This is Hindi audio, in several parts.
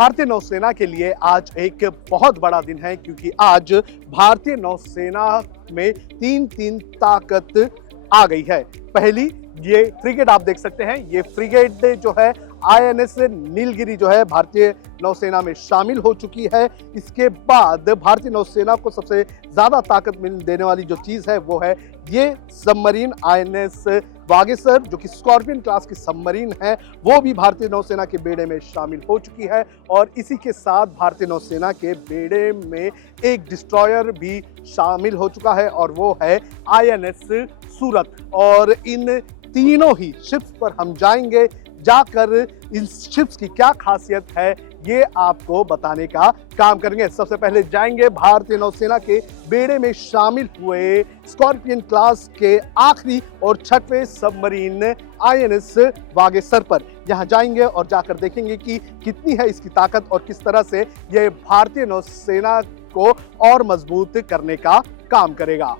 भारतीय नौसेना के लिए आज एक बहुत बड़ा दिन है, क्योंकि आज भारतीय नौसेना में तीन तीन ताकत आ गई है। पहली, ये फ्रिगेट आप देख सकते हैं, ये फ्रिगेट जो है आईएनएस नीलगिरी जो है भारतीय नौसेना में शामिल हो चुकी है। इसके बाद भारतीय नौसेना को सबसे ज्यादा ताकत मिल देने वाली जो चीज है वो है ये सबमरीन आईएनएस वागेसर, जो कि स्कॉर्पियन क्लास की सबमरीन है, वो भी भारतीय नौसेना के बेड़े में शामिल हो चुकी है। और इसी के साथ भारतीय नौसेना के बेड़े में एक डिस्ट्रॉयर भी शामिल हो चुका है और वो है आईएनएस सूरत। और इन तीनों ही शिप्स पर हम जाएंगे, जाकर इन शिप्स की क्या खासियत है ये आपको बताने का काम करेंगे। सबसे पहले जाएंगे भारतीय नौसेना के बेड़े में शामिल हुए स्कॉर्पियन क्लास के आखिरी और छठवें सबमरीन आईएनएस वागेसर पर। यहां जाएंगे और जाकर देखेंगे कि कितनी है इसकी ताकत और किस तरह से यह भारतीय नौसेना को और मजबूत करने का काम करेगा।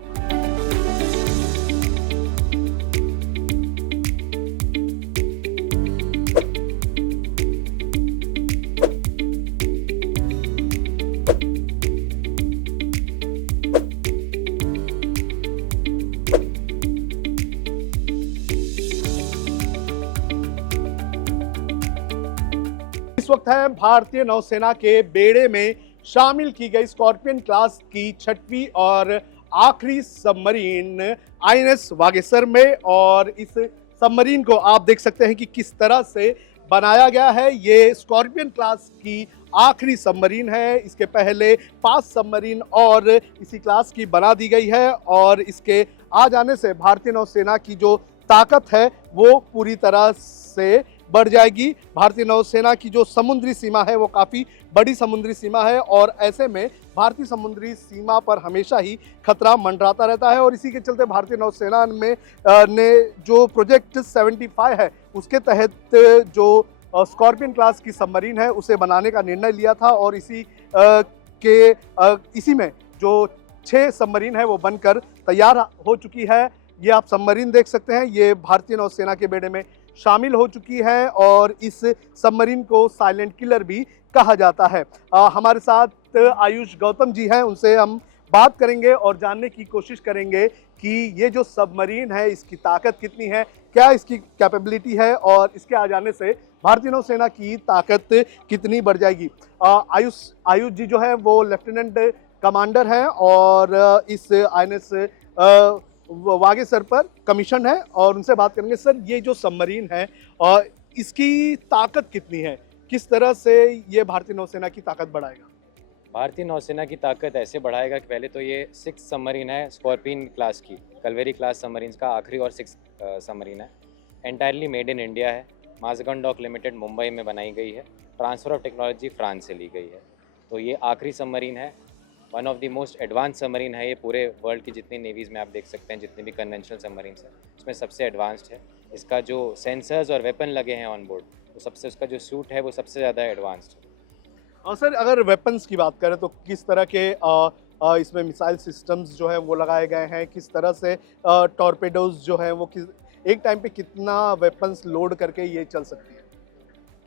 इस वक्त है भारतीय नौसेना के बेड़े में शामिल की गई स्कॉर्पियन क्लास की छठवीं और आखिरी सबमरीन आईएनएस वागेसर में। और इस सबमरीन को आप देख सकते हैं कि किस तरह से बनाया गया है। ये स्कॉर्पियन क्लास की आखिरी सबमरीन है। इसके पहले 5 सबमरीन और इसी क्लास की बना दी गई है और इसके आ जाने से भारतीय नौसेना की जो ताकत है वो पूरी तरह से बढ़ जाएगी। भारतीय नौसेना की जो समुद्री सीमा है वो काफ़ी बड़ी समुद्री सीमा है और ऐसे में भारतीय समुद्री सीमा पर हमेशा ही खतरा मंडराता रहता है। और इसी के चलते भारतीय नौसेना में ने जो प्रोजेक्ट 75 है उसके तहत जो स्कॉर्पियन क्लास की सबमरीन है उसे बनाने का निर्णय लिया था। और इसी में जो 6 सबमरीन है वो बनकर तैयार हो चुकी है। ये आप सबमरीन देख सकते हैं, ये भारतीय नौसेना के बेड़े में शामिल हो चुकी है और इस सबमरीन को साइलेंट किलर भी कहा जाता है। हमारे साथ आयुष गौतम जी हैं, उनसे हम बात करेंगे और जानने की कोशिश करेंगे कि ये जो सबमरीन है इसकी ताकत कितनी है, क्या इसकी कैपेबिलिटी है और इसके आ जाने से भारतीय नौसेना की ताकत कितनी बढ़ जाएगी। आयुष जी जो है वो लेफ्टिनेंट कमांडर हैं और इस आईएनएस वागेसर पर कमीशन है और उनसे बात करेंगे। सर, ये जो सबमरीन है और इसकी ताकत कितनी है, किस तरह से ये भारतीय नौसेना की ताकत बढ़ाएगा? भारतीय नौसेना की ताकत ऐसे बढ़ाएगा कि पहले तो ये 6 सबमरीन है स्कॉर्पियन क्लास की, कलवेरी क्लास सबमरीन का आखिरी और 6 सबमरीन है। एंटायरली मेड इन इंडिया है, माजगन डॉक लिमिटेड मुंबई में बनाई गई है, ट्रांसफ़र ऑफ टेक्नोलॉजी फ्रांस से ली गई है। तो ये आखिरी सबमरीन है, one of the most advance submarine है। ये पूरे वर्ल्ड की जितनी नेवीज़ में आप देख सकते हैं, जितनी भी कन्वेंशनल सबमरीन्स हैं उसमें सबसे एडवांस्ड है। इसका जो सेंसर्स और वेपन लगे हैं ऑन बोर्ड वो सबसे, उसका जो सूट है वो सबसे ज़्यादा एडवांस्ड है। और सर, अगर वेपन्स की बात करें तो किस तरह के इसमें मिसाइल सिस्टम्स जो है वो लगाए गए हैं, किस तरह से टॉर्पेडोज जो है वो एक टाइम पे कितना वेपन्स लोड करके ये चल सकती है?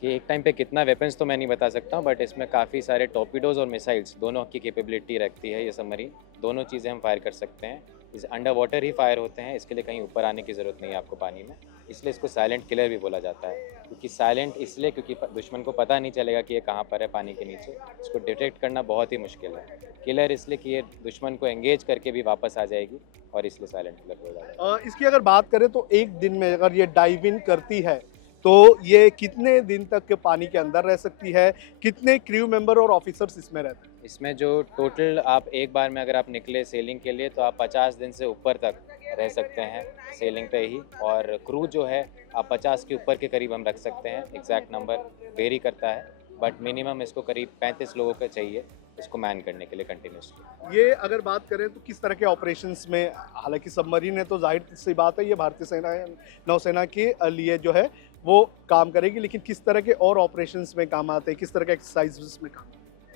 कि एक टाइम पे कितना वेपन्स तो मैं नहीं बता सकता हूँ, बट इसमें काफ़ी सारे टॉर्पीडोज और मिसाइल्स दोनों की कैपेबिलिटी रखती है ये सबमरीन। दोनों चीज़ें हम फायर कर सकते हैं। इस अंडर वाटर ही फायर होते हैं, इसके लिए कहीं ऊपर आने की ज़रूरत नहीं है आपको पानी में। इसलिए इसको साइलेंट किलर भी बोला जाता है। क्योंकि साइलेंट इसलिए क्योंकि दुश्मन को पता नहीं चलेगा कि ये कहाँ पर है पानी के नीचे। इसको डिटेक्ट करना बहुत ही मुश्किल है। किलर इसलिए कि ये दुश्मन को एंगेज करके भी वापस आ जाएगी और इसलिए साइलेंट किलर बोला जाता है। इसकी अगर बात करें तो एक दिन में अगर ये डाइव इन करती है तो ये कितने दिन तक पानी के अंदर रह सकती है, कितने क्रू मेंबर और ऑफिसर्स इसमें रहते हैं? इसमें जो टोटल आप एक बार में अगर आप निकले सेलिंग के लिए तो आप 50 दिन से ऊपर तक रह सकते हैं सेलिंग पे ही। और क्रू जो है आप 50 के ऊपर के करीब हम रख सकते हैं। एग्जैक्ट नंबर वेरी करता है, बट मिनिमम इसको करीब 35 लोगों का चाहिए इसको मैन करने के लिए कंटिन्यूसली। ये अगर बात करें तो किस तरह के ऑपरेशंस में, हालांकि सबमरीन है तो जाहिर सी बात है ये भारतीय नौसेना के लिए जो है वो काम करेगी, लेकिन किस तरह के और ऑपरेशंस में काम आते हैं, किस तरह के एक्सरसाइजेस में काम?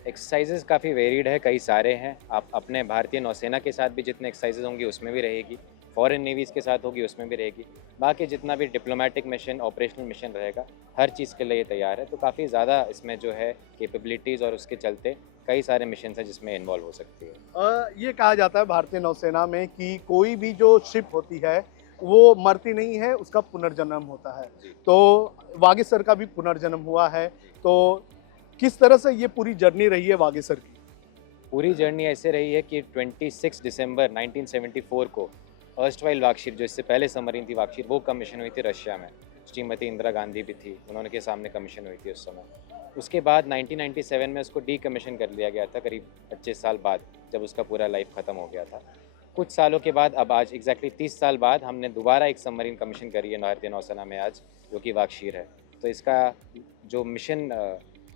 एक्सरसाइजेस काफ़ी वेरीड है, कई सारे हैं। आप अपने भारतीय नौसेना के साथ भी जितने एक्सरसाइजेज होंगी उसमें भी रहेगी। फॉरेन नेवीज़ के साथ होगी उसमें भी रहेगी। बाकी जितना भी डिप्लोमेटिक मिशन, ऑपरेशनल मिशन रहेगा, हर चीज़ के लिए ये तैयार है। तो काफ़ी ज़्यादा इसमें जो है कैपेबिलिटीज़ और उसके चलते कई सारे मिशन हैं जिसमें इन्वॉल्व हो सकती है। ये कहा जाता है भारतीय नौसेना में कि कोई भी जो शिप होती है वो मरती नहीं है, उसका पुनर्जन्म होता है। जी। तो वागीसर का भी पुनर्जन्म हुआ है। तो किस तरह से ये पूरी जर्नी रही है वागीसर की? पूरी जर्नी ऐसे रही है कि 26 दिसंबर 1974 को अर्स्टवाइल वागशीर, जो इससे पहले सबमरीन थी वागशीर, वो कमीशन हुई थी रशिया में। श्रीमती इंदिरा गांधी भी थी, उन्होंने के सामने कमीशन हुई थी उस समय। उसके बाद 1997 में उसको डीकमीशन कर लिया गया था, करीब 25 साल बाद, जब उसका पूरा लाइफ ख़त्म हो गया था। कुछ सालों के बाद, अब आज एग्जैक्टली 30 साल बाद, हमने दोबारा एक सबमरीन कमीशन करी है भारतीय नौसेना में आज, जो कि वागशीर है। तो इसका जो मिशन,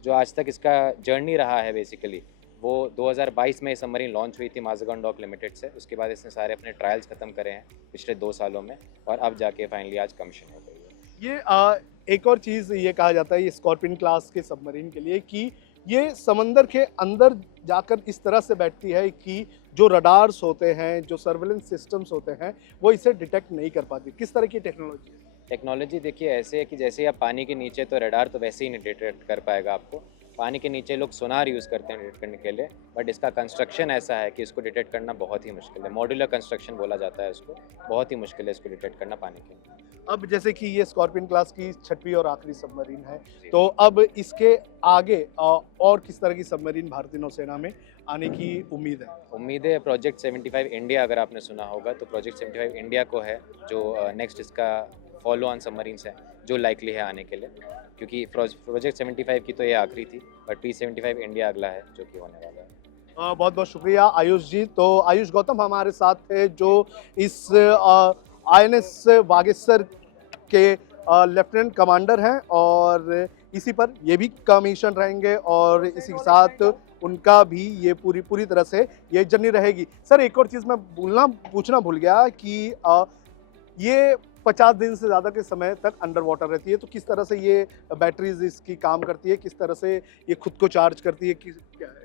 जो आज तक इसका जर्नी रहा है बेसिकली, वो 2022 में सबमरीन लॉन्च हुई थी माज़गान डॉक लिमिटेड से। उसके बाद इसने सारे अपने ट्रायल्स ख़त्म करे हैं पिछले 2 सालों में, और अब जाके फाइनली आज कमीशन हो गई है। ये एक और चीज़ ये कहा जाता है ये स्कॉर्पियन क्लास के सबमरीन के लिए कि ये समंदर के अंदर जाकर इस तरह से बैठती है कि जो रडार्स होते हैं, जो सर्वेलेंस सिस्टम्स होते हैं, वो इसे डिटेक्ट नहीं कर पाती। किस तरह की टेक्नोलॉजी है? टेक्नोलॉजी देखिए ऐसे है कि जैसे ही आप पानी के नीचे, तो रडार तो वैसे ही नहीं डिटेक्ट कर पाएगा आपको। पानी के नीचे लोग सोनार यूज़ करते हैं डिटेक्ट करने के लिए, बट इसका कंस्ट्रक्शन ऐसा है कि इसको डिटेक्ट करना बहुत ही मुश्किल है। मॉड्यूलर कंस्ट्रक्शन बोला जाता है इसको, बहुत ही मुश्किल है इसको डिटेक्ट करना पानी के नीचे। अब जैसे कि ये स्कॉर्पियन क्लास की 6वीं और आखिरी सबमरीन है, जी। तो अब इसके आगे और किस तरह की सबमरीन भारतीय नौसेना में आने की उम्मीद है? उम्मीद है प्रोजेक्ट 75 इंडिया, अगर आपने सुना होगा तो प्रोजेक्ट 75 इंडिया को है, जो नेक्स्ट इसका फॉलो ऑन सबमरीन्स है जो लाइकली है आने के लिए, क्योंकि प्रोजेक्ट 75 की तो ये आखिरी थी, बट P75 इंडिया अगला है जो कि होने वाला है। बहुत बहुत शुक्रिया आयुष जी। तो आयुष गौतम हमारे साथ थे, जो इस INS वागेश्वर के लेफ्टिनेंट कमांडर हैं, और इसी पर ये भी कमीशन रहेंगे, और इसी के साथ उनका भी ये पूरी तरह से ये जर्नी रहेगी। सर, एक और चीज़ मैं पूछना भूल गया कि ये 50 दिन से ज़्यादा के समय तक अंडर वाटर रहती है, तो किस तरह से ये बैटरीज इसकी काम करती है, किस तरह से ये खुद को चार्ज करती है?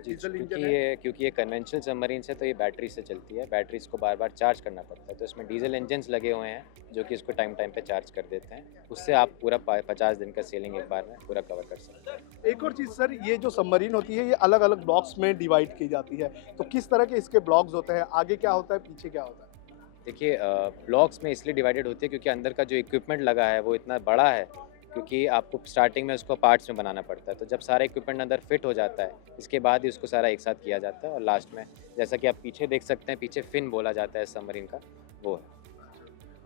डीजल इंजन है? क्योंकि ये कन्वेंशनल सबमरीन है, तो ये बैटरी से चलती है। बैटरीज को बार बार चार्ज करना पड़ता है, तो इसमें डीजल इंजन्स लगे हुए हैं जो कि इसको टाइम पे चार्ज कर देते हैं। उससे आप पूरा 50 दिन का सेलिंग एक बार में पूरा कवर कर सकते हैं। एक और चीज़ सर, ये जो सबमरीन होती है ये अलग अलग ब्लॉक्स में डिवाइड की जाती है, तो किस तरह के इसके ब्लॉक्स होते हैं? आगे क्या होता है, पीछे क्या होता है? देखिए, ब्लॉक्स में इसलिए डिवाइडेड होती है क्योंकि अंदर का जो इक्विपमेंट लगा है वो इतना बड़ा है, क्योंकि आपको स्टार्टिंग में उसको पार्ट्स में बनाना पड़ता है। तो जब सारा इक्विपमेंट अंदर फिट हो जाता है, इसके बाद ही उसको सारा एक साथ किया जाता है, और लास्ट में जैसा कि आप पीछे देख सकते हैं, पीछे फिन बोला जाता है सबमरीन का, वो है।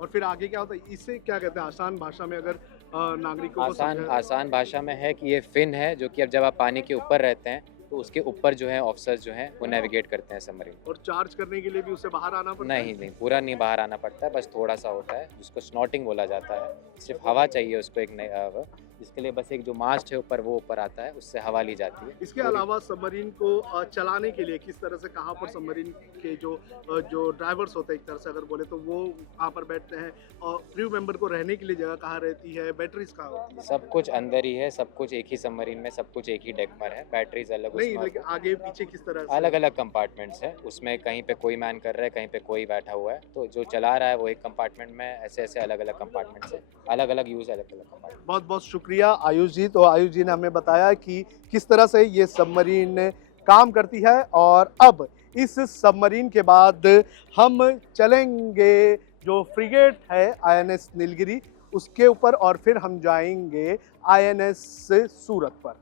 और फिर आगे क्या होता है, इसे क्या कहते हैं आसान भाषा में, अगर नागरिकों को आसान भाषा में है कि ये फिन है, जो कि अब जब आप पानी के ऊपर रहते हैं तो उसके ऊपर जो है ऑफिसर्स जो हैं वो नेविगेट करते हैं सबमरीन। और चार्ज करने के लिए भी उसे बाहर आना पड़ता है? नहीं, पूरा नहीं बाहर आना पड़ता है, बस थोड़ा सा होता है जिसको स्नॉटिंग बोला जाता है। सिर्फ हवा चाहिए उसको, एक इसके लिए बस एक जो मास्ट है ऊपर, वो ऊपर आता है, उससे हवा ली जाती है। इसके अलावा सबमरीन को चलाने के लिए किस तरह से, कहाँ पर सबमरीन के जो ड्राइवर्स होते हैं, एक तरह से अगर बोले तो वो कहाँ पर बैठते हैं, और क्रू मेंबर को रहने के लिए जगह कहाँ रहती है, बैटरीज कहाँ होती है? सब कुछ अंदर ही है, सब कुछ एक ही सबमरीन में, सब कुछ एक ही डेक पर है। बैटरीज अलग, नहीं, लेकिन आगे पीछे किस तरह से? अलग अलग कंपार्टमेंट्स है उसमें, कहीं पे कोई मैन कर रहा है, कहीं पे कोई बैठा हुआ है, तो जो चला रहा है वो एक कंपार्टमेंट में, ऐसे अलग अलग कंपार्टमेंट्स है, अलग अलग यूज़, अलग अलग कंपार्टमेंट। बहुत बहुत शुक्रिया आयुष जी। तो आयुष जी ने हमें बताया कि किस तरह से ये सबमरीन काम करती है, और अब इस सबमरीन के बाद हम चलेंगे जो फ्रिगेट है INS नीलगिरी उसके ऊपर, और फिर हम जाएंगे INS सूरत पर।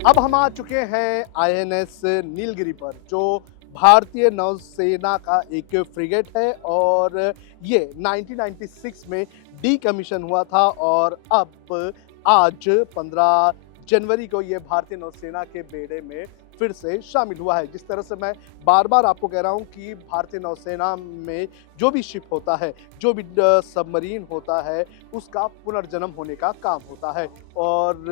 अब हम आ चुके हैं INS नीलगिरी पर, जो भारतीय नौसेना का एक फ्रिगेट है और ये 1996 में डीकमीशन हुआ था और अब आज 15 जनवरी को ये भारतीय नौसेना के बेड़े में फिर से शामिल हुआ है। जिस तरह से मैं बार बार आपको कह रहा हूँ कि भारतीय नौसेना में जो भी शिप होता है, जो भी सबमरीन होता है, उसका पुनर्जन्म होने का काम होता है और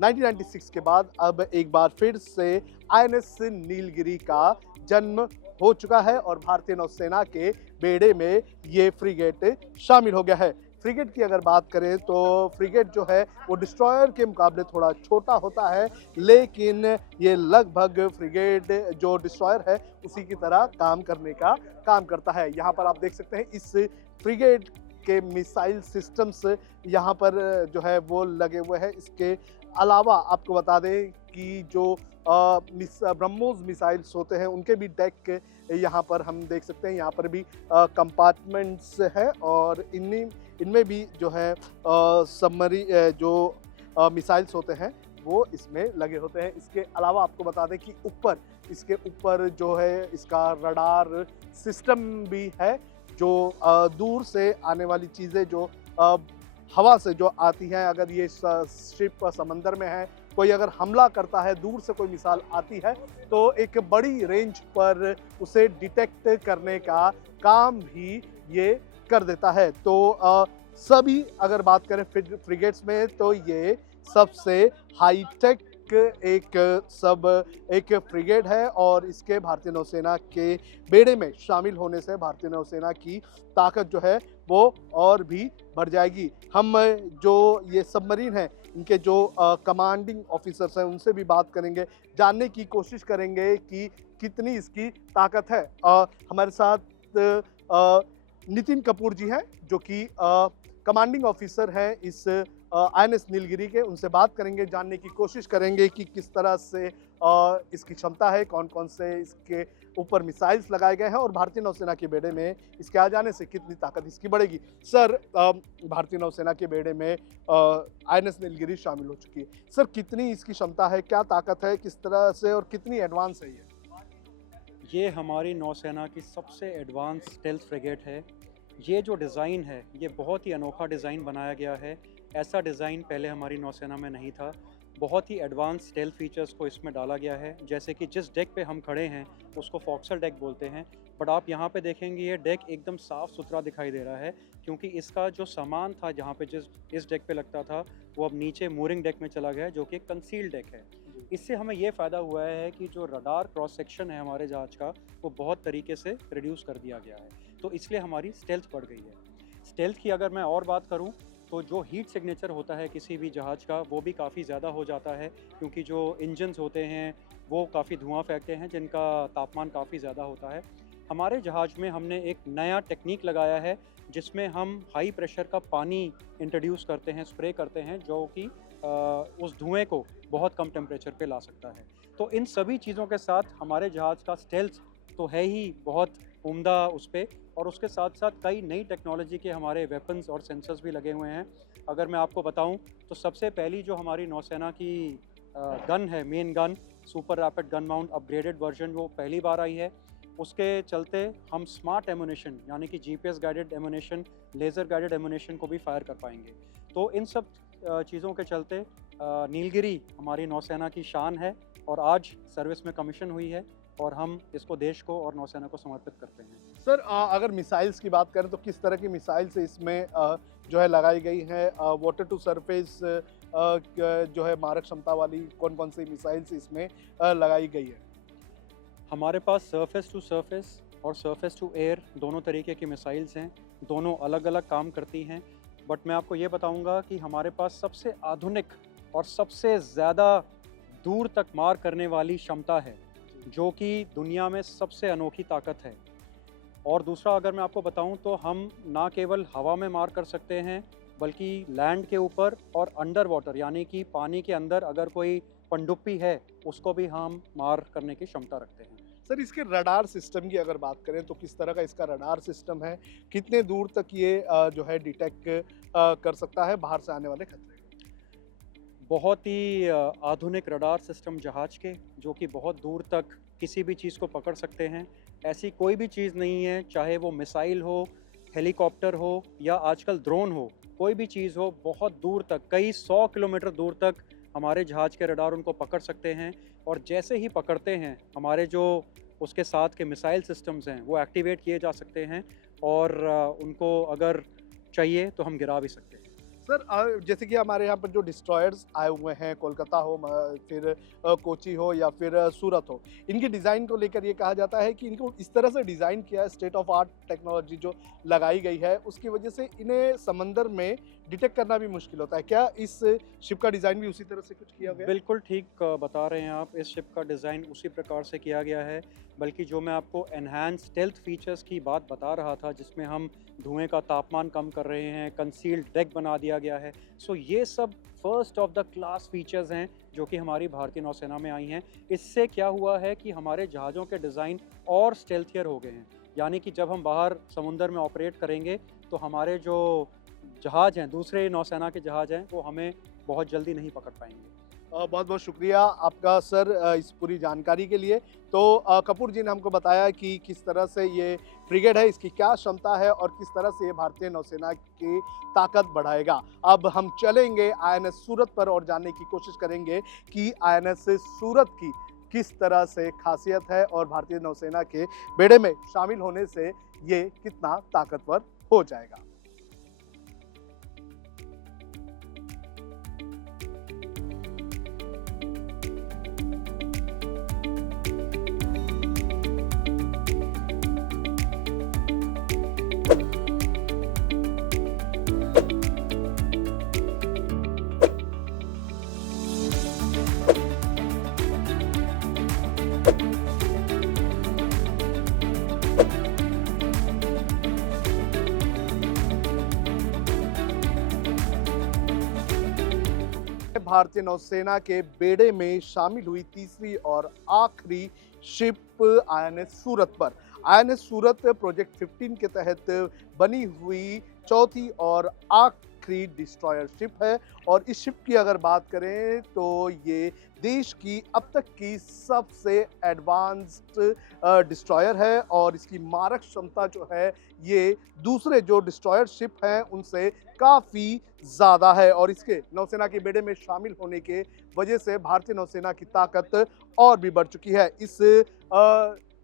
1996 के बाद अब एक बार फिर से आईएनएस नीलगिरी का जन्म हो चुका है और भारतीय नौसेना के बेड़े में ये फ्रिगेट शामिल हो गया है। फ्रिगेट की अगर बात करें तो फ्रिगेट जो है वो डिस्ट्रॉयर के मुकाबले थोड़ा छोटा होता है, लेकिन ये लगभग फ्रिगेट जो डिस्ट्रॉयर है उसी की तरह काम करने का काम करता है। यहाँ पर आप देख सकते हैं इस फ्रिगेट के मिसाइल सिस्टम्स यहाँ पर जो है वो लगे हुए हैं। इसके अलावा आपको बता दें कि जो ब्रह्मोस मिसाइल्स होते हैं उनके भी डेक यहाँ पर हम देख सकते हैं। यहाँ पर भी कंपार्टमेंट्स है और इनमें भी जो है जो मिसाइल्स होते हैं वो इसमें लगे होते हैं। इसके अलावा आपको बता दें कि इसके ऊपर जो है इसका रडार सिस्टम भी है, जो दूर से आने वाली चीज़ें जो हवा से जो आती हैं, अगर ये शिप समंदर में है, कोई अगर हमला करता है, दूर से कोई मिसाइल आती है तो एक बड़ी रेंज पर उसे डिटेक्ट करने का काम भी ये कर देता है। तो सभी अगर बात करें फ्रिगेट्स में तो ये सबसे हाईटेक एक फ्रिगेट है और इसके भारतीय नौसेना के बेड़े में शामिल होने से भारतीय नौसेना की ताकत जो है वो और भी बढ़ जाएगी। हम जो ये सबमरीन है इनके जो कमांडिंग ऑफिसर्स हैं उनसे भी बात करेंगे, जानने की कोशिश करेंगे कि कितनी इसकी ताकत है। हमारे साथ नितिन कपूर जी हैं जो कि कमांडिंग ऑफिसर हैं इस आईएनएस नीलगिरी के। उनसे बात करेंगे, जानने की कोशिश करेंगे कि किस तरह से इसकी क्षमता है, कौन कौन से इसके ऊपर मिसाइल्स लगाए गए हैं और भारतीय नौसेना के बेड़े में इसके आ जाने से कितनी ताकत इसकी बढ़ेगी। सर, भारतीय नौसेना के बेड़े में आईएनएस नीलगिरी शामिल हो चुकी है। सर, कितनी इसकी क्षमता है, क्या ताकत है, किस तरह से और कितनी एडवांस है ये हमारी नौसेना की सबसे एडवांस स्टेल्थ फ्रिगेट है। ये जो डिज़ाइन है ये बहुत ही अनोखा डिज़ाइन बनाया गया है। ऐसा डिज़ाइन पहले हमारी नौसेना में नहीं था। बहुत ही एडवांस स्टेल्थ फीचर्स को इसमें डाला गया है। जैसे कि जिस डेक पे हम खड़े हैं उसको फॉक्सल डेक बोलते हैं, बट आप यहाँ पे देखेंगे ये डेक एकदम साफ़ सुथरा दिखाई दे रहा है क्योंकि इसका जो सामान था जहाँ पे इस डेक पे लगता था वो अब नीचे मूरिंग डेक में चला गया है, जो कि कंसील डेक है। इससे हमें ये फ़ायदा हुआ है कि जो रडार क्रॉस सेक्शन है हमारे जहाज़ का वो बहुत तरीके से रिड्यूस कर दिया गया है, तो इसलिए हमारी स्टेल्थ बढ़ गई है। स्टेल्थ की अगर मैं और बात करूं तो जो हीट सिग्नेचर होता है किसी भी जहाज़ का वो भी काफ़ी ज़्यादा हो जाता है क्योंकि जो इंजन्स होते हैं वो काफ़ी धुआं फेंकते हैं जिनका तापमान काफ़ी ज़्यादा होता है। हमारे जहाज़ में हमने एक नया टेक्निक लगाया है जिसमें हम हाई प्रेशर का पानी इंट्रोड्यूस करते हैं, स्प्रे करते हैं, जो कि उस धुएँ को बहुत कम टेम्परेचर पे ला सकता है। तो इन सभी चीज़ों के साथ हमारे जहाज़ का स्टेल्थ तो है ही बहुत उम्दा उस पर, और उसके साथ साथ कई नई टेक्नोलॉजी के हमारे वेपन्स और सेंसर्स भी लगे हुए हैं। अगर मैं आपको बताऊं तो सबसे पहली जो हमारी नौसेना की गन है, main gun super rapid gun mount upgraded version, वो पहली बार आई है। उसके चलते हम स्मार्ट एमुनेशन यानी कि GPS guided ammunition, laser guided ammunition को भी फायर कर पाएंगे। तो इन सब चीज़ों के चलते नीलगिरी हमारी नौसेना की शान है और आज सर्विस में कमीशन हुई है और हम इसको देश को और नौसेना को समर्पित करते हैं। सर, अगर मिसाइल्स की बात करें तो किस तरह की मिसाइल्स इसमें जो है लगाई गई हैं? वाटर टू सरफेस जो है मारक क्षमता वाली कौन कौन सी मिसाइल्स इसमें लगाई गई है? हमारे पास सरफेस टू सरफेस और सरफेस टू एयर दोनों तरीके की मिसाइल्स हैं। दोनों अलग अलग काम करती हैं, बट मैं आपको ये बताऊंगा कि हमारे पास सबसे आधुनिक और सबसे ज़्यादा दूर तक मार करने वाली क्षमता है, जो कि दुनिया में सबसे अनोखी ताकत है। और दूसरा अगर मैं आपको बताऊं तो हम ना केवल हवा में मार कर सकते हैं बल्कि लैंड के ऊपर और अंडर वाटर यानी कि पानी के अंदर अगर कोई पनडुब्बी है उसको भी हम मार करने की क्षमता रखते हैं। सर, इसके रडार सिस्टम की अगर बात करें तो किस तरह का इसका रडार सिस्टम है? कितने दूर तक ये जो है डिटेक्ट कर सकता है बाहर से आने वाले खतरे? बहुत ही आधुनिक रडार सिस्टम जहाज़ के, जो कि बहुत दूर तक किसी भी चीज़ को पकड़ सकते हैं। ऐसी कोई भी चीज़ नहीं है, चाहे वो मिसाइल हो, हेलीकॉप्टर हो या आजकल ड्रोन हो, कोई भी चीज़ हो, बहुत दूर तक, कई 100 किलोमीटर दूर तक हमारे जहाज़ के रडार उनको पकड़ सकते हैं। और जैसे ही पकड़ते हैं, हमारे जो उसके साथ के मिसाइल सिस्टम्स हैं वो एक्टिवेट किए जा सकते हैं और उनको अगर चाहिए तो हम गिरा भी सकते हैं। सर जैसे कि हमारे यहाँ पर जो डिस्ट्रॉयर्स आए हुए हैं, कोलकाता हो फिर कोची हो या फिर सूरत हो, इनकी डिज़ाइन को लेकर ये कहा जाता है कि इनको इस तरह से डिज़ाइन किया है, स्टेट ऑफ आर्ट टेक्नोलॉजी जो लगाई गई है उसकी वजह से इन्हें समंदर में डिटेक्ट करना भी मुश्किल होता है। क्या इस शिप का डिज़ाइन भी उसी तरह से कुछ किया गया है? बिल्कुल ठीक बता रहे हैं आप। इस शिप का डिज़ाइन उसी प्रकार से किया गया है, बल्कि जो मैं आपको एनहांस स्टेल्थ फीचर्स की बात बता रहा था, जिसमें हम धुएं का तापमान कम कर रहे हैं, कंसील्ड डेक बना दिया गया है। सो ये सब first of the class features हैं जो कि हमारी भारतीय नौसेना में आई हैं। इससे क्या हुआ है कि हमारे जहाज़ों के डिज़ाइन और स्टेल्थियर हो गए हैं, यानी कि जब हम बाहर समुंदर में ऑपरेट करेंगे तो हमारे जो जहाज़ हैं, दूसरे नौसेना के जहाज़ हैं, वो हमें बहुत जल्दी नहीं पकड़ पाएंगे। बहुत बहुत शुक्रिया आपका सर इस पूरी जानकारी के लिए। तो कपूर जी ने हमको बताया कि किस तरह से ये फ्रिगेट है, इसकी क्या क्षमता है और किस तरह से ये भारतीय नौसेना की ताकत बढ़ाएगा। अब हम चलेंगे आईएनएस सूरत पर और जानने की कोशिश करेंगे कि आईएनएस सूरत की किस तरह से खासियत है और भारतीय नौसेना के बेड़े में शामिल होने से ये कितना ताकतवर हो जाएगा। भारतीय नौसेना के बेड़े में शामिल हुई तीसरी और आखिरी शिप आईएनएस सूरत पर। आईएनएस सूरत प्रोजेक्ट 15 के तहत बनी हुई चौथी और आखिरी डिस्ट्रॉयर शिप है और इस शिप की अगर बात करें तो ये देश की अब तक की सबसे एडवांस्ड डिस्ट्रॉयर है और इसकी मारक क्षमता जो है ये दूसरे जो डिस्ट्रॉयर शिप हैं उनसे काफ़ी ज़्यादा है और इसके नौसेना के बेड़े में शामिल होने के वजह से भारतीय नौसेना की ताकत और भी बढ़ चुकी है। इस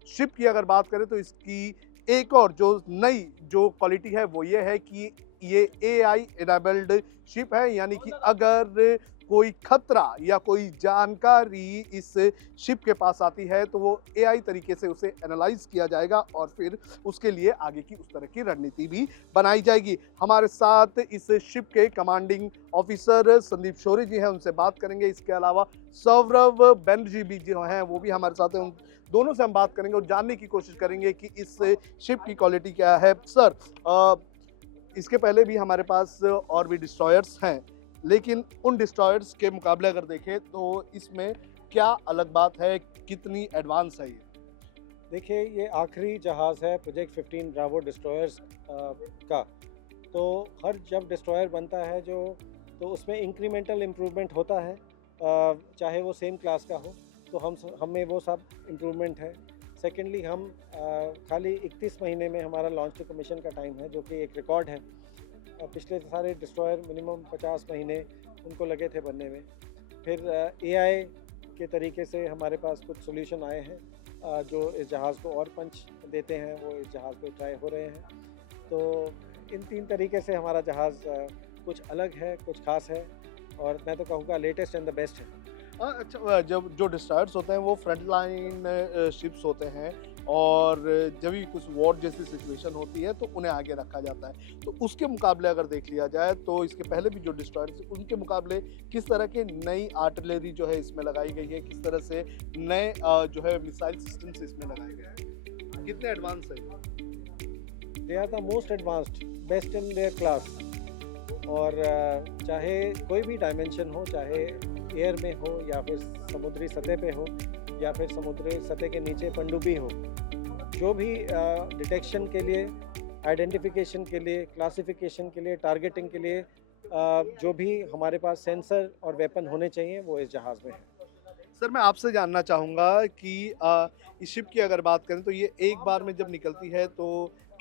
शिप की अगर बात करें तो इसकी एक और जो नई जो क्वालिटी है वो ये है कि ये एआई एनेबल्ड शिप है, यानी कि अगर कोई खतरा या कोई जानकारी इस शिप के पास आती है तो वो एआई तरीके से उसे एनालाइज किया जाएगा और फिर उसके लिए आगे की उस तरह की रणनीति भी बनाई जाएगी। हमारे साथ इस शिप के कमांडिंग ऑफिसर संदीप शौर्य जी हैं, उनसे बात करेंगे। इसके अलावा सौरभ बनर्जी भी जो हैं वो भी हमारे साथ हैं, उन दोनों से हम बात करेंगे और जानने की कोशिश करेंगे कि इस शिप की क्वालिटी क्या है। सर इसके पहले भी हमारे पास और भी डिस्ट्रॉयर्स हैं, लेकिन उन डिस्ट्रॉयर्स के मुकाबले अगर देखें तो इसमें क्या अलग बात है, कितनी एडवांस है ये? देखिए, ये आखिरी जहाज़ है प्रोजेक्ट 15 ब्रावो डिस्ट्रॉयर्स का। तो हर जब डिस्ट्रॉयर बनता है जो तो उसमें इंक्रीमेंटल इम्प्रूवमेंट होता है, चाहे वो सेम क्लास का हो, तो हमें वो सब इम्प्रूवमेंट है। सेकेंडली हम खाली 31 महीने में हमारा लॉन्च टू कमीशन का टाइम है, जो कि एक रिकॉर्ड है। पिछले सारे डिस्ट्रॉयर मिनिमम 50 महीने उनको लगे थे बनने में। फिर एआई के तरीके से हमारे पास कुछ सॉल्यूशन आए हैं जो इस जहाज़ को और पंच देते हैं, वो इस जहाज़ पे ट्राई हो रहे हैं। तो इन 3 तरीके से हमारा जहाज़ कुछ अलग है, कुछ खास है और मैं तो कहूँगा लेटेस्ट एंड द बेस्ट है। अच्छा, जब जो डिस्ट्रॉयर्स होते हैं वो फ्रंट लाइन शिप्स होते हैं और जब भी कुछ वॉर जैसी सिचुएशन होती है तो उन्हें आगे रखा जाता है, तो उसके मुकाबले अगर देख लिया जाए तो इसके पहले भी जो डिस्ट्रॉयर्स उनके मुकाबले किस तरह के नई आर्टिलरी जो है इसमें लगाई गई है, किस तरह से नए जो है मिसाइल सिस्टम्स इसमें लगाए गए हैं, कितने एडवांस है? They are the most advanced, best in their class. और चाहे कोई भी डायमेंशन हो, चाहे एयर में हो या फिर समुद्री सतह पे हो या फिर समुद्री सतह के नीचे पनडुब्बी हो, जो भी डिटेक्शन के लिए, आइडेंटिफिकेशन के लिए, क्लासिफिकेशन के लिए, टारगेटिंग के लिए जो भी हमारे पास सेंसर और वेपन होने चाहिए वो इस जहाज़ में है। सर मैं आपसे जानना चाहूँगा कि इस शिप की अगर बात करें तो ये एक बार में जब निकलती है तो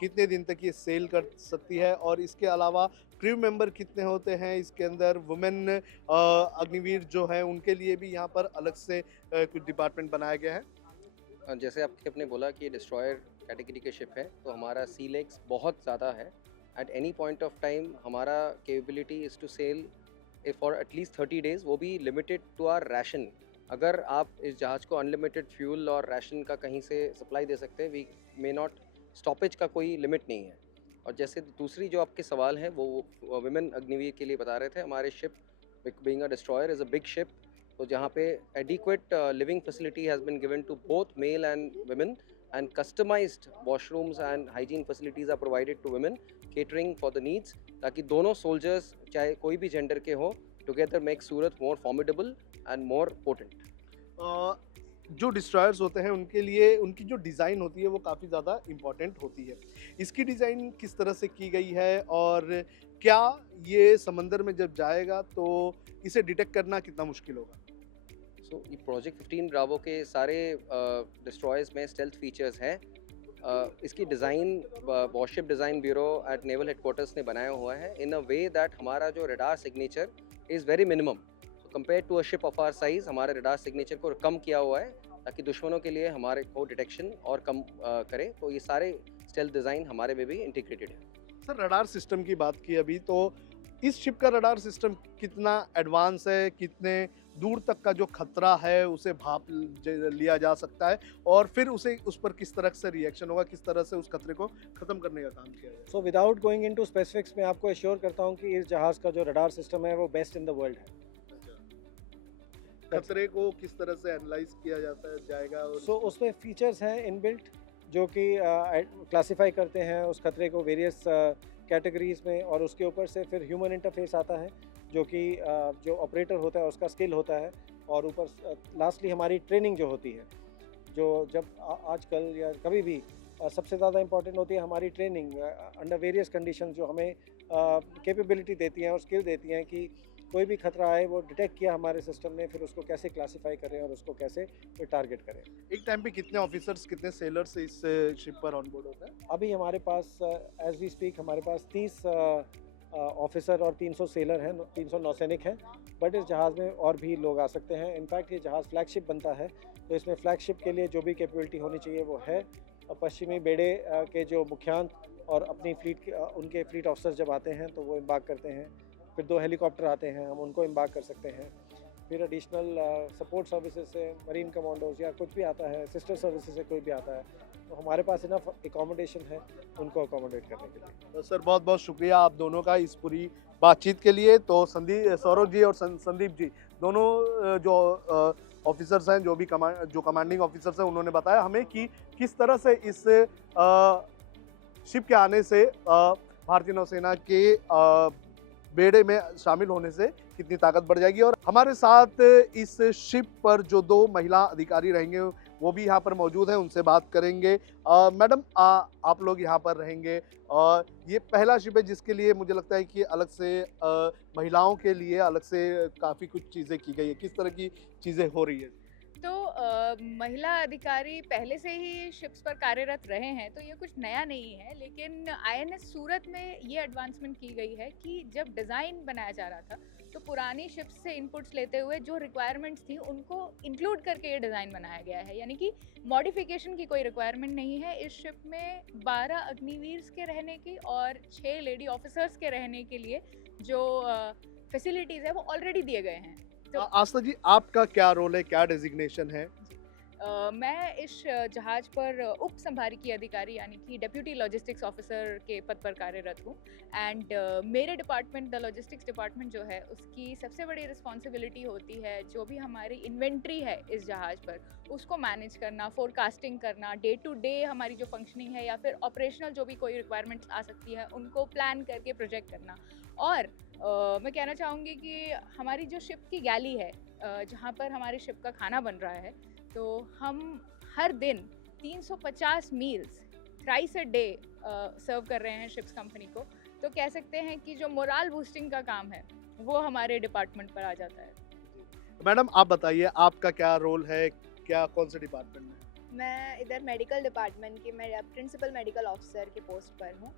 कितने दिन तक ये सेल कर सकती है, और इसके अलावा क्रू मेंबर कितने होते हैं इसके अंदर? वुमेन अग्निवीर जो हैं उनके लिए भी यहाँ पर अलग से कुछ डिपार्टमेंट बनाया गया है? जैसे आपने बोला कि डिस्ट्रॉयर कैटेगरी के शिप है, तो हमारा सी लेग्स बहुत ज़्यादा है। At any point of time हमारा capability is to sell for at least 30 days, वो भी लिमिटेड टू आर राशन। अगर आप इस जहाज़ को अनलिमिटेड फ्यूल और राशन का कहीं से सप्लाई दे सकते हैं, वी मे नॉट, स्टॉपेज का कोई लिमिट नहीं है। और जैसे दूसरी जो आपके सवाल है वो वुमेन अग्निवीर के लिए बता रहे थे, हमारे ship being a destroyer is a big ship, तो जहाँ पे adequate living facility has been given to both male and women, and customized washrooms and hygiene facilities are provided to women, catering for the needs, ताकि दोनों soldiers चाहे कोई भी gender के हो, together make Surat more formidable and more potent। जो डिस्ट्रॉयर्स होते हैं उनके लिए उनकी जो डिज़ाइन होती है वो काफ़ी ज़्यादा इम्पोर्टेंट होती है। इसकी डिज़ाइन किस तरह से की गई है, और क्या ये समंदर में जब जाएगा तो इसे डिटेक्ट करना कितना मुश्किल होगा? सो ये प्रोजेक्ट 15 ब्रावो के सारे डिस्ट्रॉयर्स में स्टेल्थ फीचर्स हैं। इसकी design warship design bureau at naval headquarters ने बनाया हुआ है इन अ वे दैट हमारा जो radar signature is very minimum compare to a ship of our size. हमारे रडार सिग्नेचर को कम किया हुआ है ताकि दुश्मनों के लिए हमारे को डिटेक्शन और कम करे। तो ये सारे स्टेल्थ डिज़ाइन हमारे में भी इंटीग्रेटेड है। सर रडार सिस्टम की बात की अभी, तो इस शिप का रडार सिस्टम कितना एडवांस है, कितने दूर तक का जो खतरा है उसे भाप लिया जा सकता है, और फिर उसे उस पर किस तरह से रिएक्शन होगा, किस तरह से उस खतरे को ख़त्म करने का काम किया जाए? So without going into specifics मैं आपको एश्योर करता हूँ कि इस जहाज़ का जो रडार सिस्टम है वो बेस्ट इन द वर्ल्ड है। खतरे को किस तरह से एनालाइज किया जाता है जाएगा? और सो उसमें फीचर्स हैं इनबिल्ट जो कि क्लासिफाई करते हैं उस खतरे को वेरियस कैटेगरीज में, और उसके ऊपर से फिर ह्यूमन इंटरफेस आता है जो कि जो ऑपरेटर होता है उसका स्किल होता है, और ऊपर लास्टली हमारी ट्रेनिंग जो होती है, जो जब आजकल या कभी भी सबसे ज़्यादा इम्पॉर्टेंट होती है हमारी ट्रेनिंग अंडर वेरियस कंडीशन, जो हमें कैपेबिलिटी देती हैं और स्किल देती हैं कि कोई भी खतरा आए वो डिटेक्ट किया हमारे सिस्टम ने, फिर उसको कैसे क्लासिफाई करें और उसको कैसे फिर टारगेट करें। एक टाइम पे कितने ऑफिसर्स, कितने सेलर्स इस शिप पर ऑन बोर्ड होता है? अभी हमारे पास एज वी स्पीक हमारे पास 30 ऑफिसर और 300 सेलर हैं, 300 नौसैनिक हैं, बट इस जहाज़ में और भी लोग आ सकते हैं। इनफैक्ट ये जहाज़ फ्लैगशिप बनता है, तो इसमें फ्लैगशिप के लिए जो भी कैपेबिलिटी होनी चाहिए वो है। पश्चिमी बेड़े के जो मुख्यांत और अपनी फ्लीट उनके फ्लीट ऑफिसर जब आते हैं तो वो इम्बार्क करते हैं, फिर 2 हेलीकॉप्टर आते हैं, हम उनको इम्बार्क कर सकते हैं, फिर एडिशनल सपोर्ट सर्विसेज से मरीन कमांडोज या कुछ भी आता है, सिस्टर सर्विसेज से कोई भी आता है, तो हमारे पास इनफ एकोमोडेशन है उनको अकोमोडेट करने के लिए। तो सर बहुत बहुत शुक्रिया आप दोनों का इस पूरी बातचीत के लिए। तो सौरभ जी और संदीप जी दोनों जो ऑफिसर्स हैं, जो कमांडिंग ऑफिसर्स हैं, उन्होंने बताया हमें कि किस तरह से इस शिप के आने से भारतीय नौसेना के बेड़े में शामिल होने से कितनी ताकत बढ़ जाएगी। और हमारे साथ इस शिप पर जो 2 महिला अधिकारी रहेंगे वो भी यहाँ पर मौजूद हैं, उनसे बात करेंगे। मैडम आप लोग यहाँ पर रहेंगे, और ये पहला शिप है जिसके लिए मुझे लगता है कि अलग से महिलाओं के लिए अलग से काफ़ी कुछ चीज़ें की गई है। किस तरह की चीज़ें हो रही है? तो महिला अधिकारी पहले से ही शिप्स पर कार्यरत रहे हैं, तो ये कुछ नया नहीं है, लेकिन आईएनएस सूरत में ये एडवांसमेंट की गई है कि जब डिज़ाइन बनाया जा रहा था तो पुरानी शिप्स से इनपुट्स लेते हुए जो रिक्वायरमेंट्स थी उनको इंक्लूड करके ये डिज़ाइन बनाया गया है, यानी कि मॉडिफिकेशन की कोई रिक्वायरमेंट नहीं है। इस शिप में 12 अग्निवीर्स के रहने की और 6 लेडी ऑफिसर्स के रहने के लिए जो फैसिलिटीज़ है वो ऑलरेडी दिए गए हैं। तो आस्था जी आपका क्या रोल है, क्या डेजिग्नेशन है? मैं इस जहाज़ पर उप संभारिकी अधिकारी यानी कि डेप्यूटी लॉजिस्टिक्स ऑफिसर के पद पर कार्यरत हूँ। एंड मेरे डिपार्टमेंट द लॉजिस्टिक्स डिपार्टमेंट जो है उसकी सबसे बड़ी रिस्पॉन्सिबिलिटी होती है जो भी हमारी इन्वेंट्री है इस जहाज़ पर उसको मैनेज करना, फोरकास्टिंग करना, डे टू डे हमारी जो फंक्शनिंग है या फिर ऑपरेशनल जो भी कोई रिक्वायरमेंट्स आ सकती है उनको प्लान करके प्रोजेक्ट करना। और मैं कहना चाहूँगी कि हमारी जो शिप की गैली है जहाँ पर हमारी शिप का खाना बन रहा है, तो हम हर दिन 350 मील्स थ्राइस अ डे सर्व कर रहे हैं शिप्स कंपनी को। तो कह सकते हैं कि जो मोराल बूस्टिंग का काम है वो हमारे डिपार्टमेंट पर आ जाता है। मैडम आप बताइए आपका क्या रोल है, क्या कौन से डिपार्टमेंट में? मैं इधर मेडिकल डिपार्टमेंट की मैं प्रिंसिपल मेडिकल ऑफिसर के पोस्ट पर हूँ।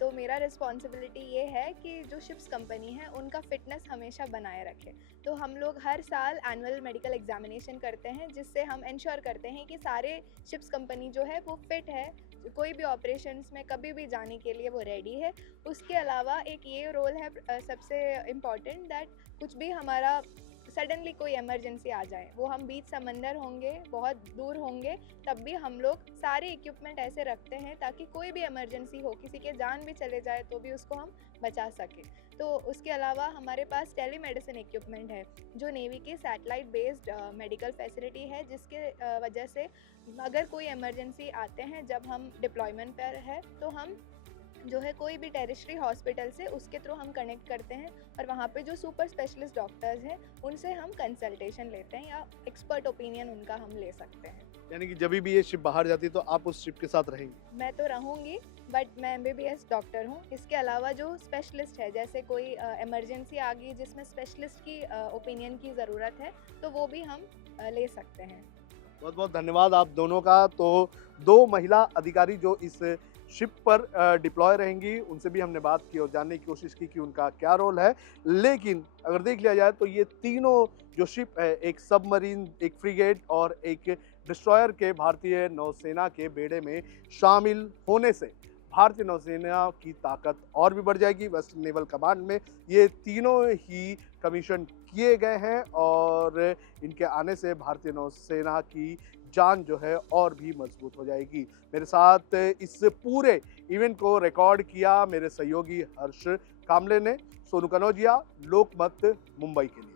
तो मेरा रिस्पॉन्सिबिलिटी ये है कि जो शिप्स कंपनी है उनका फिटनेस हमेशा बनाए रखे। तो हम लोग हर साल एनुअल मेडिकल एग्जामिनेशन करते हैं, जिससे हम इंश्योर करते हैं कि सारे शिप्स कंपनी जो है वो फिट है, कोई भी ऑपरेशंस में कभी भी जाने के लिए वो रेडी है। उसके अलावा एक ये रोल है सबसे इम्पॉर्टेंट, दैट कुछ भी हमारा सडनली कोई इमरजेंसी आ जाए, वो हम बीच समंदर होंगे, बहुत दूर होंगे, तब भी हम लोग सारे इक्विपमेंट ऐसे रखते हैं ताकि कोई भी इमरजेंसी हो, किसी के जान भी चले जाए तो भी उसको हम बचा सकें। तो उसके अलावा हमारे पास टेलीमेडिसिन इक्विपमेंट है, जो नेवी की सैटेलाइट बेस्ड मेडिकल फैसिलिटी है, जिसके वजह से अगर कोई इमरजेंसी आते हैं जब हम डिप्लॉयमेंट पर है, तो हम जो है कोई भी टेरिटरी हॉस्पिटल से उसके थ्रू हम कनेक्ट करते हैं, और वहाँ पे जो सुपर स्पेशलिस्ट डॉक्टर्स हैं उनसे हम कंसल्टेशन लेते हैं या एक्सपर्ट ओपिनियन उनका हम ले सकते हैं। यानी कि जब भी ये शिप बाहर जाती है तो आप उस शिप के साथ रहेंगे? मैं तो रहूँगी, बट मैं MBBS डॉक्टर हूँ। इसके अलावा जो स्पेशलिस्ट है, जैसे कोई इमरजेंसी आ गई जिसमें स्पेशलिस्ट की ओपिनियन की ज़रूरत है, तो वो भी हम ले सकते हैं। बहुत बहुत धन्यवाद आप दोनों का। तो 2 महिला अधिकारी जो इस शिप पर डिप्लॉय रहेंगी, उनसे भी हमने बात की और जानने की कोशिश की कि उनका क्या रोल है। लेकिन अगर देख लिया जाए तो ये तीनों जो शिप है, एक सबमरीन, एक फ्रिगेट और एक डिस्ट्रॉयर के भारतीय नौसेना के बेड़े में शामिल होने से भारतीय नौसेना की ताकत और भी बढ़ जाएगी। वेस्टर्न नेवल कमांड में ये तीनों ही कमीशन किए गए हैं और इनके आने से भारतीय नौसेना की जान जो है और भी मजबूत हो जाएगी। मेरे साथ इस पूरे इवेंट को रिकॉर्ड किया मेरे सहयोगी हर्ष कामले ने। सोनू कनौजिया, लोकमत, मुंबई के लिए।